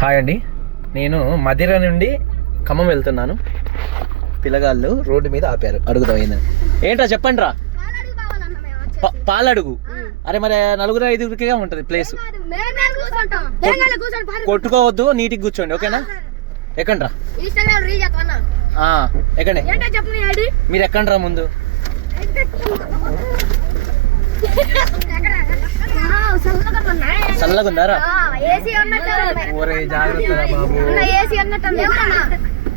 Hi అండి, నేను మదిర నుండి ఖమ్మం వెళ్తున్నాను. పిల్లగాళ్ళు రోడ్డు మీద ఆపారు, అడుగుదాం ఏందని. ఏంట్రా చెప్పండి రా. పాలడుగు. అరే మరి నలుగురు ఐదుగురికిగా ఉంటుంది ప్లేస్. కొట్టుకోవద్దు, నీటికి కూర్చోండి, ఓకేనా? ఎక్కండి రా. ఎక్కండి, మీరు ఎక్కండి రా ముందు. చల్లగా ఉందారా? ఒరే జాగ్రత్త బాబు.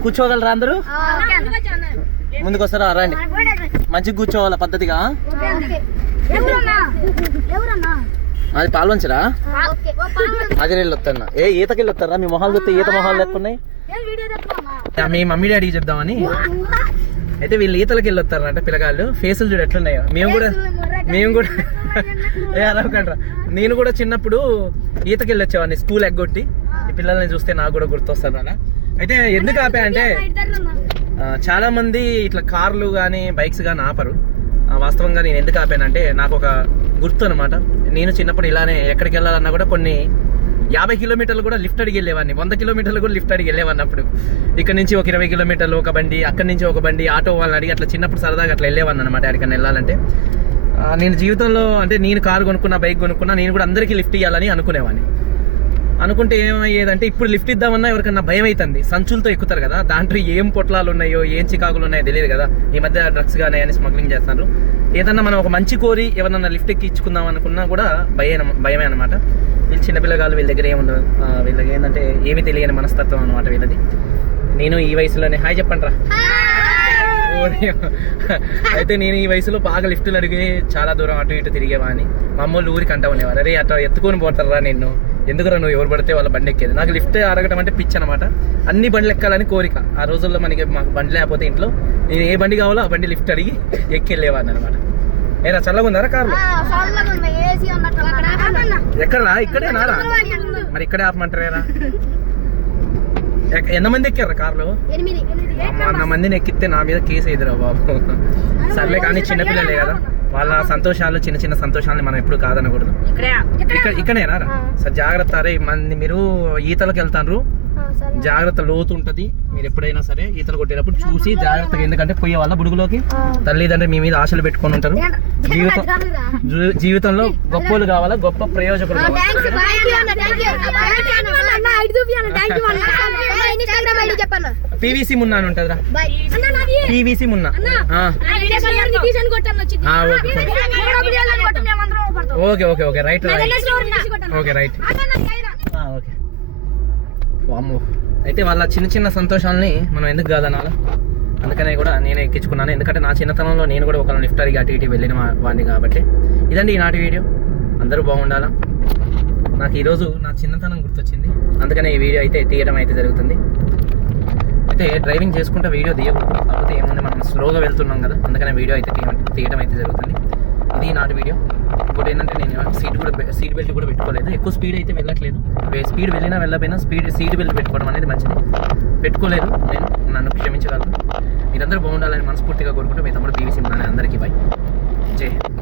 కూర్చోగలరా అందరూ? ముందుకు వస్తారా? రండి, మంచిగా కూర్చోవాలా పద్ధతిగా. అది పాల్వంచరా? అది వెళ్ళి వస్తాను. ఈతకెళ్ళి వస్తారా? మీ మొహాలు చూస్తే ఈత మొహాలు లేకున్నాయి. మీ మమ్మీ డాడీకి చెప్దామని. అయితే వీళ్ళు ఈతలకి వెళ్ళి వస్తారంట పిల్లగాళ్ళు. ఫేసులు చూడు ఎట్లున్నాయో. మేము కూడా అలాగంటారా. నేను కూడా చిన్నప్పుడు ఈతకి వెళ్ళి వచ్చేవాడిని, స్కూల్ ఎగ్గొట్టి. ఈ పిల్లల్ని చూస్తే నాకు కూడా గుర్తొస్తాను అలా. అయితే ఎందుకు ఆపా అంటే, చాలా మంది ఇట్లా కార్లు కానీ బైక్స్ కానీ ఆపరు. వాస్తవంగా నేను ఎందుకు ఆపానంటే, నాకు ఒక గుర్తు అనమాట. నేను చిన్నప్పుడు ఇలానే ఎక్కడికి వెళ్ళాలన్నా కూడా కొన్ని 50 కిలోమీటర్లు కూడా లిఫ్ట్ అడిగి వెళ్ళేవాడిని, 100 కిలోమీటర్లు కూడా లిఫ్ట్ అడిగి వెళ్ళేవాడిని. అప్పుడు ఇక్కడ నుంచి ఒక 20 కిలోమీటర్లు ఒక బండి, అక్కడి నుంచి ఒక బండి, ఆటో వాళ్ళని అడిగి అట్లా చిన్నప్పుడు సరదాగా అట్లా వెళ్ళేవాడిని అనమాట. ఎక్కడికైనా వెళ్ళాలంటే నేను జీవితంలో అంటే నేను కారు కొనుక్కున్నా, బైక్ కొనుక్కున్నా, నేను కూడా అందరికీ లిఫ్ట్ ఇవ్వాలని అనుకునేవాడిని. అనుకుంటే ఏమయ్యేదంటే, ఇప్పుడు లిఫ్ట్ ఇద్దామన్నా ఎవరికన్నా భయం అవుతుంది. సంచులతో ఎక్కుతారు కదా, దాంట్లో ఏం పొట్లాలు ఉన్నాయో ఏం చికాకులు ఉన్నాయో తెలియదు కదా. ఈ మధ్య డ్రగ్స్ కానీ అని స్మగ్లింగ్ చేస్తున్నారు. ఏదన్నా మనం ఒక మంచి కోరి ఎవరన్నా లిఫ్ట్ ఎక్కి ఇచ్చుకుందాం అనుకున్నా కూడా భయమే అనమాట. వీళ్ళు చిన్నపిల్లగాళ్ళు, వీళ్ళ దగ్గర ఏముండదు. వీళ్ళకి ఏంటంటే ఏమీ తెలియని మనస్తత్వం అనమాట వీళ్ళది. నేను ఈ వయసులోనే హాయ్ చెప్పండి రా. అయితే నేను ఈ వయసులో బాగా లిఫ్టులు అడిగి చాలా దూరం అటు ఇటు తిరిగేవాడిని. మా అమ్మోళ్ళు ఊరికి అంటా ఉండేవారు, అరే అట్లా ఎత్తుకొని పోతారా నిన్ను, ఎందుకురా నువ్వు ఎవరు పడితే వాళ్ళ బండి ఎక్కేది. నాకు లిఫ్ట్ అడగడం అంటే పిచ్చి అనమాట. అన్ని బండ్లు ఎక్కాలని కోరిక. ఆ రోజుల్లో మాకు బండి లేకపోతే ఇంట్లో నేను ఏ బండి కావాలో ఆ బండి లిఫ్ట్ అడిగి ఎక్కి వెళ్ళేవాడిని అనమాట. ఏరా చల్లగా ఉందారా కార్లు? ఎక్కడరా? ఇక్కడే నారా? మరి ఇక్కడే ఆపమంటారా? ఎంతమంది ఎక్కారా కార్లు? 100 మందిని ఎక్కితే నా మీద కేసు ఎదురా బాబు. సర్లే కానీ చిన్నపిల్లలే కదా, వాళ్ళ సంతోషాలు, చిన్న చిన్న సంతోషాలని మనం ఎప్పుడు కాదనకూడదు. ఇక్కడేనా? సార్ జాగ్రత్త. అరే మీరు ఈతలకు వెళ్తారు, జాగ్రత్త, లోతు ఉంటుంది. మీరు ఎప్పుడైనా సరే ఈతలు కొట్టేటప్పుడు చూసి జాగ్రత్తగా, ఎందుకంటే పోయే వాళ్ళ బుడుగులోకి తల్లిదండ్రులు మీ మీద ఆశలు పెట్టుకొని ఉంటారు. జీవితంలో గొప్పలు కావాలా, గొప్ప ప్రయోజకులు కావాలి. పీవీసీ మున్నా అని ఉంటుందిరా, PVC Munna. Okay okay okay right okay right okay. వామ్మో. అయితే వాళ్ళ చిన్న చిన్న సంతోషాలని మనం ఎందుకు కాదనాలా? అందుకనే కూడా నేను ఎక్కించుకున్నాను. ఎందుకంటే నా చిన్నతనంలో నేను కూడా ఒక లిఫ్ట్ అడిగి అటు ఇటు వెళ్ళిన వాడిని కాబట్టి. ఇదండి ఈనాటి వీడియో. అందరూ బాగుండాలా. నాకు ఈరోజు నా చిన్నతనం గుర్తొచ్చింది, అందుకనే ఈ వీడియో అయితే తీయడం అయితే జరుగుతుంది. అయితే డ్రైవింగ్ చేసుకుంటే వీడియో తీయకూడదు, కాకపోతే ఏముంది, మనం స్లోగా వెళ్తున్నాం కదా, అందుకనే వీడియో అయితే తీయడం అయితే జరుగుతుంది. ఇది నాటి వీడియో. ఇంకోటి ఏంటంటే, నేను సీట్ బెల్ట్ కూడా పెట్టుకోలేదు. ఎక్కువ స్పీడ్ అయితే వెళ్ళట్లేదు. స్పీడ్ వెళ్ళినా వెళ్ళకపోయినా సీట్ బెల్ట్ పెట్టుకోవడం అనేది మంచిది. పెట్టుకోలేదు నేను, నన్ను క్షమించగలను. మీరందరూ బాగుండాలని మనస్ఫూర్తిగా కోరుకుంటూ మీ తమ్ముడు పీవీసీ మున్నా. అందరికీ బై. జై హింద్.